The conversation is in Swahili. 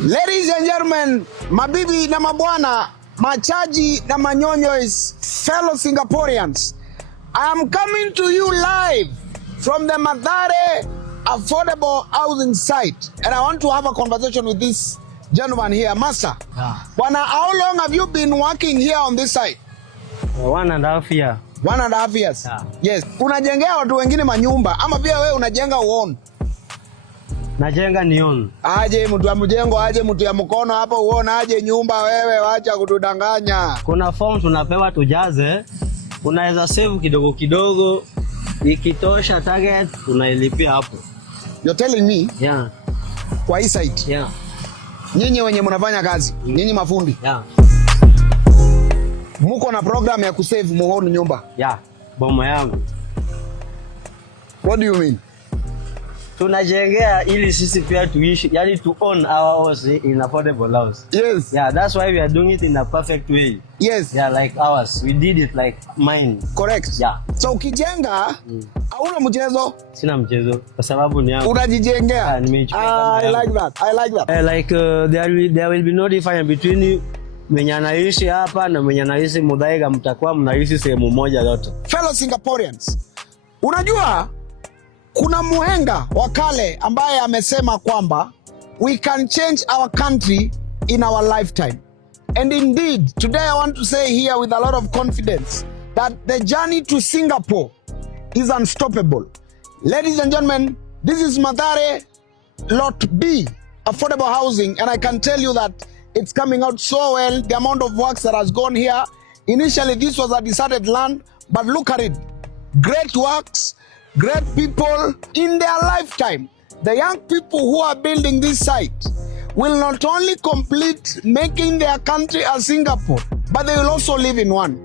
Ladies and gentlemen, mabibi na mabwana, machaji na manyonyois, fellow Singaporeans, I am coming to you live from the Mathare affordable housing site, and I want to have a conversation with this gentleman here. Master, Bwana, how long have you been working here on this site? 1.5 years. 1.5 years? Yeah. Yes. Unajengea watu wengine manyumba ama pia wewe unajenga uone? Najenga nione. Aje mtu ya mjengo, aje mtu ya mkono hapo uone aje nyumba wewe, wacha kutudanganya. Kuna form tunapewa tujaze. Unaweza save kidogo kidogo. Ikitosha target unailipia hapo. You're telling me? Yeah. Kwa hii site? Yeah. Nyinyi wenye mnafanya kazi, nyinyi mafundi. Yeah. Muko na program ya kusave muone nyumba? Yeah. Boma yangu. What do you mean? Tunajengea ili sisi pia tuishi, yani to own our house in affordable house. Yes. Yeah, that's why we are doing it in a perfect way. Yes. Yeah, like ours. We did it like mine. Correct. Yeah. So ukijenga, hauna mchezo? Sina mchezo kwa sababu ni yangu. Unajijengea? Yeah, nimejipenda. I like that. I like that. Like there will be no difference between mwenye anaishi hapa na mwenye anaishi Muthaiga, mtakuwa mnaishi sehemu moja yote. Fellow Singaporeans, unajua kuna muhenga wa kale ambaye amesema kwamba we can change our country in our lifetime. And indeed, today I want to say here with a lot of confidence that the journey to Singapore is unstoppable. Ladies and gentlemen, this is Mathare Lot B, affordable housing, and I can tell you that it's coming out so well. The amount of works that has gone here. Initially, this was a deserted land, but look at it. Great works, great people in their lifetime. The young people who are building this site will not only complete making their country a Singapore, but they will also live in one.